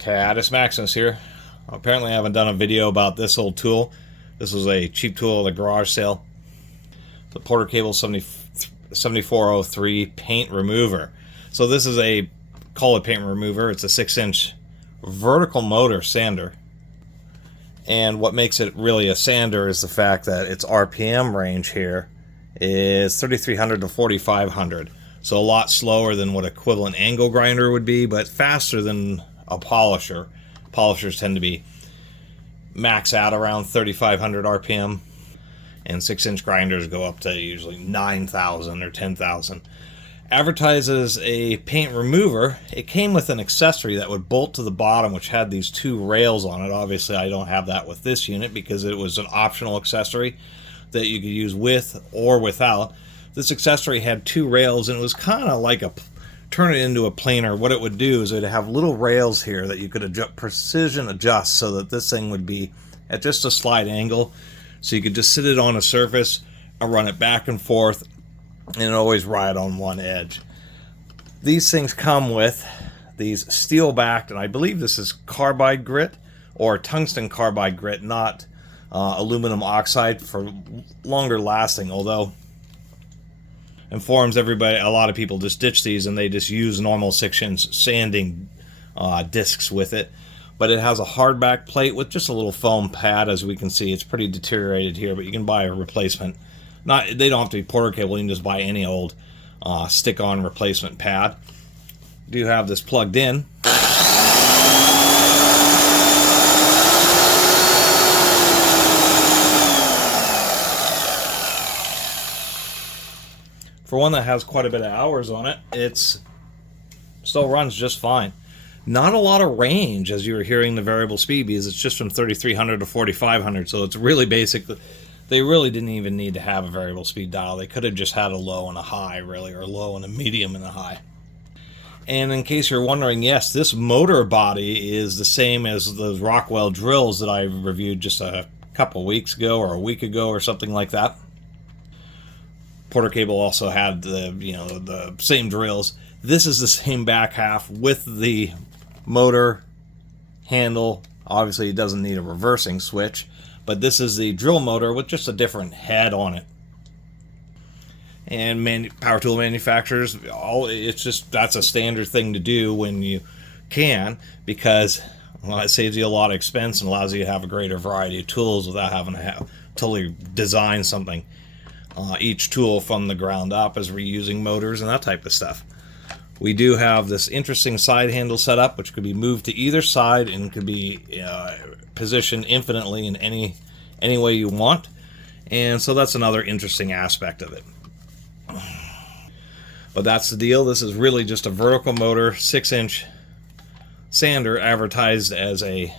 Catus Maximus here. Apparently I haven't done a video about this old tool. This was a cheap tool at a garage sale. The Porter Cable 7403 paint remover. So this is call it paint remover. It's a 6-inch vertical motor sander. And what makes it really a sander is the fact that its RPM range here is 3,300 to 4,500. So a lot slower than what equivalent angle grinder would be, but faster than a polisher. Polishers tend to be max out around 3,500 RPM, and 6-inch grinders go up to usually 9,000 or 10,000. Advertises a paint remover. It came with an accessory that would bolt to the bottom, which had these two rails on it. Obviously I don't have that with this unit because it was an optional accessory that you could use with or without. This accessory had two rails, and it was kind of like turn it into a planer. What it would do is it would have little rails here that you could precision adjust so that this thing would be at just a slight angle. So you could just sit it on a surface and run it back and forth and always ride on one edge. These things come with these steel backed, and I believe this is carbide grit or tungsten carbide grit, not aluminum oxide, for longer lasting. Although informs everybody, a lot of people just ditch these and they just use normal 6-inch sanding discs with it. But it has a hardback plate with just a little foam pad. As we can see, it's pretty deteriorated here, but you can buy a replacement. They don't have to be Porter Cable. You can just buy any old stick-on replacement pad. Do have this plugged in. For one that has quite a bit of hours on it, it's still runs just fine. Not a lot of range, as you were hearing the variable speed, because it's just from 3,300 to 4,500, so it's really basic. They really didn't even need to have a variable speed dial. They could have just had a low and a high, really, or a low and a medium and a high. And in case you're wondering, yes, this motor body is the same as those Rockwell drills that I reviewed just a couple weeks ago or a week ago or something like that. Porter Cable also had the same drills. This is the same back half with the motor handle. Obviously it doesn't need a reversing switch, but this is the drill motor with just a different head on it. And power tool manufacturers, that's a standard thing to do when you can, because it saves you a lot of expense and allows you to have a greater variety of tools without having to totally design something. Each tool from the ground up is reusing motors and that type of stuff. We do have this interesting side handle setup, which could be moved to either side and could be positioned infinitely in any way you want. And so that's another interesting aspect of it. But that's the deal. This is really just a vertical motor 6-inch sander advertised as a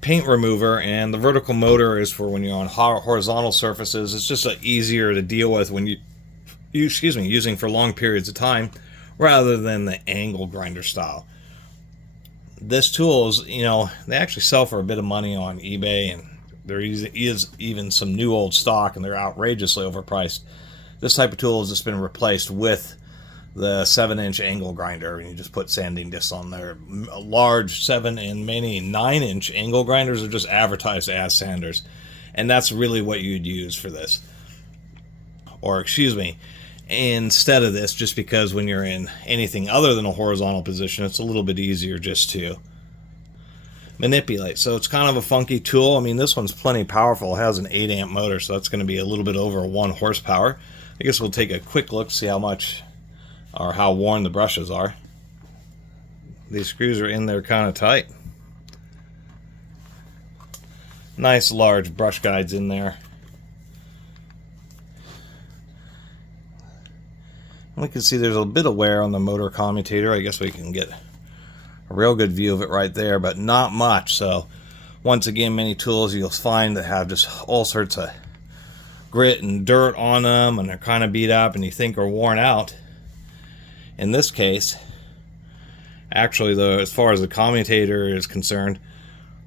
paint remover, and the vertical motor is for when you're on horizontal surfaces. It's just easier to deal with when using for long periods of time rather than the angle grinder style. This tool is, they actually sell for a bit of money on eBay, and there is even some new old stock, and they're outrageously overpriced. This type of tool has just been replaced with the 7-inch angle grinder, and you just put sanding discs on there. Large 7 and many 9-inch angle grinders are just advertised as sanders, and that's really what you'd use for this. Or instead of this, just because when you're in anything other than a horizontal position, it's a little bit easier just to manipulate. So it's kind of a funky tool. I mean, this one's plenty powerful. It has an 8-amp motor, so that's going to be a little bit over 1 horsepower. I guess we'll take a quick look, see how much or how worn the brushes are. These screws are in there kind of tight. Nice large brush guides in there. We can see there's a bit of wear on the motor commutator. I guess we can get a real good view of it right there, but not much. So once again, many tools you'll find that have just all sorts of grit and dirt on them, and they're kind of beat up and you think are worn out. In this case, actually, though, as far as the commutator is concerned,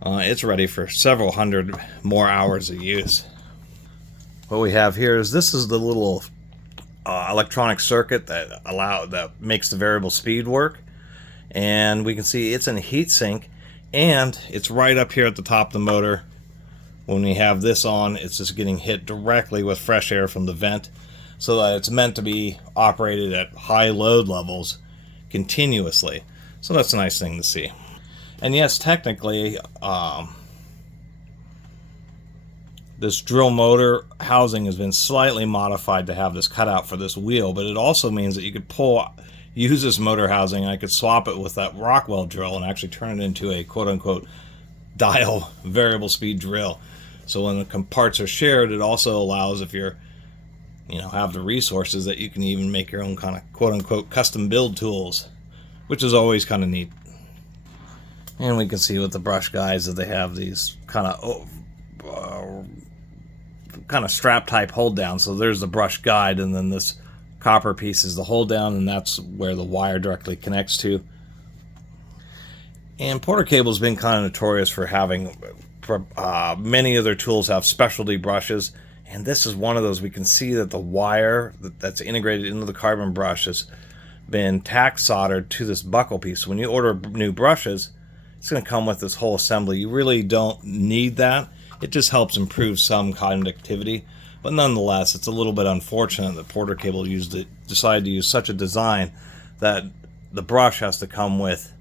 it's ready for several hundred more hours of use. What we have here is this is the little electronic circuit that makes the variable speed work. And we can see it's in a heat sink, and it's right up here at the top of the motor. When we have this on, it's just getting hit directly with fresh air from the vent, so that it's meant to be operated at high load levels continuously. So that's a nice thing to see. And yes, technically, this drill motor housing has been slightly modified to have this cutout for this wheel, but it also means that you could use this motor housing, and I could swap it with that Rockwell drill and actually turn it into a quote-unquote dial variable speed drill. So when the parts are shared, it also allows, if you're, have the resources, that you can even make your own kind of quote-unquote custom build tools, which is always kind of neat. And we can see with the brush guides that they have these kind of strap type hold down. So there's the brush guide, and then this copper piece is the hold down, and that's where the wire directly connects to. And Porter Cable's been kind of notorious for having, many of their tools have specialty brushes, and this is one of those. We can see that the wire that's integrated into the carbon brush has been tack soldered to this buckle piece. So when you order new brushes, it's going to come with this whole assembly. You really don't need that. It just helps improve some conductivity. But nonetheless, it's a little bit unfortunate that Porter Cable decided to use such a design that the brush has to come with,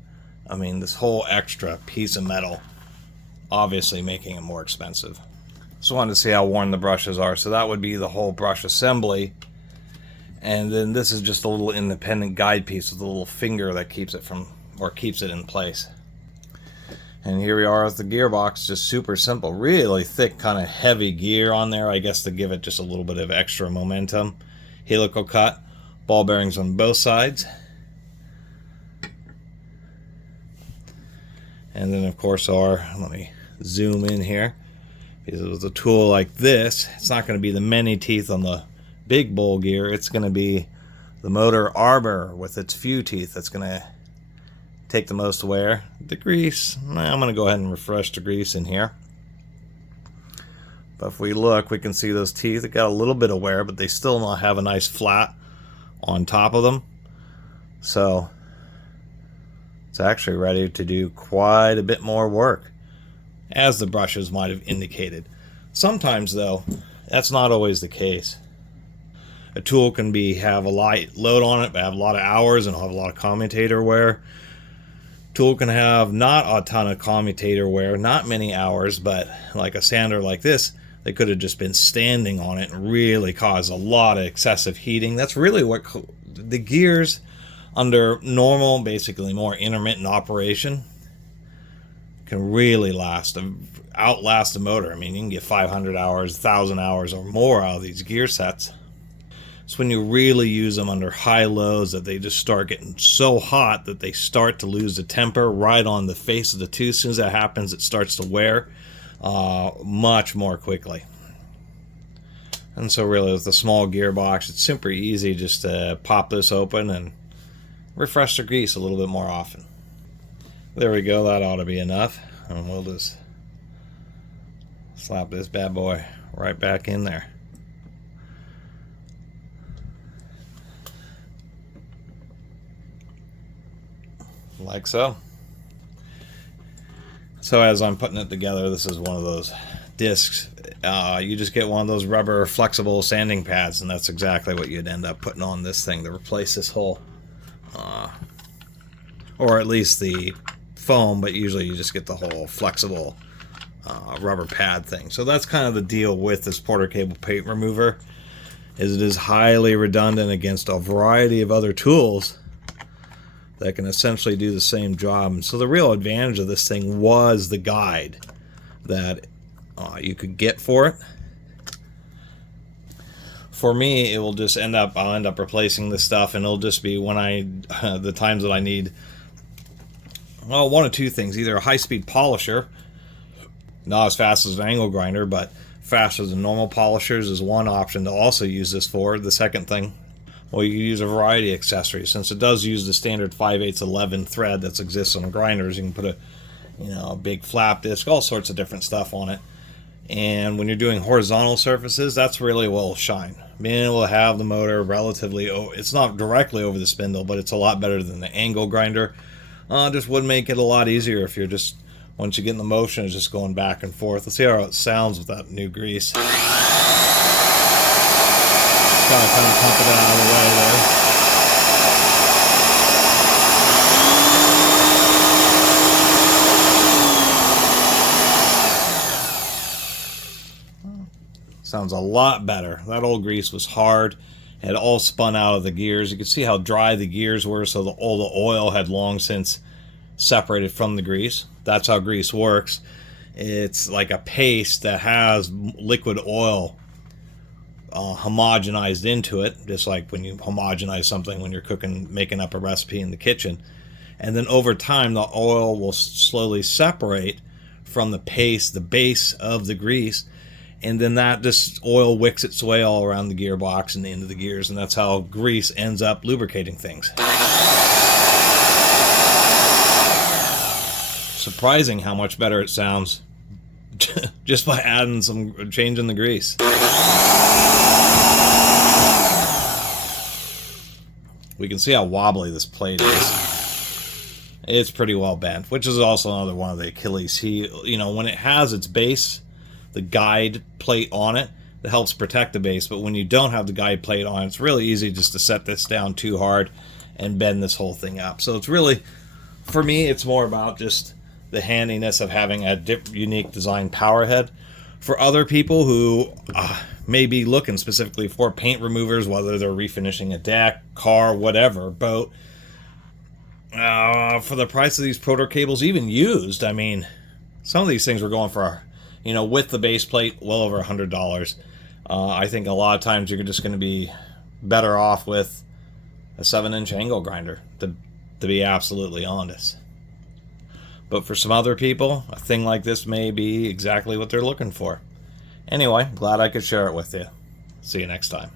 this whole extra piece of metal, obviously making it more expensive. So I wanted to see how worn the brushes are. So that would be the whole brush assembly. And then this is just a little independent guide piece with a little finger that keeps it in place. And here we are with the gearbox, just super simple, really thick, kind of heavy gear on there, I guess to give it just a little bit of extra momentum. Helical cut, ball bearings on both sides. And then of course let me zoom in here, because with a tool like this, it's not going to be the many teeth on the big bowl gear, it's going to be the motor arbor with its few teeth that's going to take the most wear. The grease, I'm going to go ahead and refresh the grease in here. But if we look, we can see those teeth. They got a little bit of wear, but they still not have a nice flat on top of them. So it's actually ready to do quite a bit more work, as the brushes might have indicated. Sometimes, though, that's not always the case. A tool can have a light load on it, but have a lot of hours and have a lot of commutator wear. Tool can have not a ton of commutator wear, not many hours, but like a sander like this, they could have just been standing on it and really caused a lot of excessive heating. That's really what the gears under normal, basically more intermittent operation, can really outlast the motor. You can get 500 hours, 1,000 hours or more out of these gear sets. It's when you really use them under high loads that they just start getting so hot that they start to lose the temper right on the face of the tooth. As soon as that happens, it starts to wear much more quickly. And so really with the small gearbox, it's super easy just to pop this open and refresh the grease a little bit more often. There we go, that ought to be enough. And we'll just slap this bad boy right back in there. Like so. So as I'm putting it together, this is one of those discs. You just get one of those rubber flexible sanding pads, and that's exactly what you'd end up putting on this thing to replace this whole, or at least the foam, but usually you just get the whole flexible rubber pad thing. So that's kind of the deal with this Porter Cable paint remover, is it is highly redundant against a variety of other tools that can essentially do the same job. And so the real advantage of this thing was the guide that you could get for it. For me, it will just I'll end up replacing this stuff, and it'll just be when the times that I need, well, one of two things: either a high-speed polisher, not as fast as an angle grinder, but faster than normal polishers, is one option to also use this for. The second thing, well, you can use a variety of accessories. Since it does use the standard 5/8 11 thread that exists on grinders, you can put a big flap disc, all sorts of different stuff on it. And when you're doing horizontal surfaces, that's really what will shine. Being able to have the motor relatively, it's not directly over the spindle, but it's a lot better than the angle grinder. Just would make it a lot easier if you're just, once you get in the motion, it's just going back and forth. Let's see how it sounds with that new grease. Just gotta kind of pump it out of the way there. Sounds a lot better. That old grease was hard. It had all spun out of the gears. You could see how dry the gears were, so all the oil had long since separated from the grease. That's how grease works. It's like a paste that has liquid oil homogenized into it, just like when you homogenize something when you're cooking, making up a recipe in the kitchen. And then over time, the oil will slowly separate from the paste, the base of the grease, and then that just oil wicks its way all around the gearbox and the end of the gears, and that's how grease ends up lubricating things. Surprising how much better it sounds just by changing the grease. We can see how wobbly this plate is. It's pretty well bent, which is also another one of the Achilles heel. You know, when it has its base, the guide plate on it, that helps protect the base, but when you don't have the guide plate on, it's really easy just to set this down too hard and bend this whole thing up. So it's really, for me, it's more about just the handiness of having a unique design power head. For other people who may be looking specifically for paint removers, whether they're refinishing a deck, car, whatever, boat, for the price of these proto cables, even used, I mean, some of these things were going for, you know, with the base plate, well over $100. I think a lot of times you're just going to be better off with a 7-inch angle grinder, to be absolutely honest. But for some other people, a thing like this may be exactly what they're looking for. Anyway, glad I could share it with you. See you next time.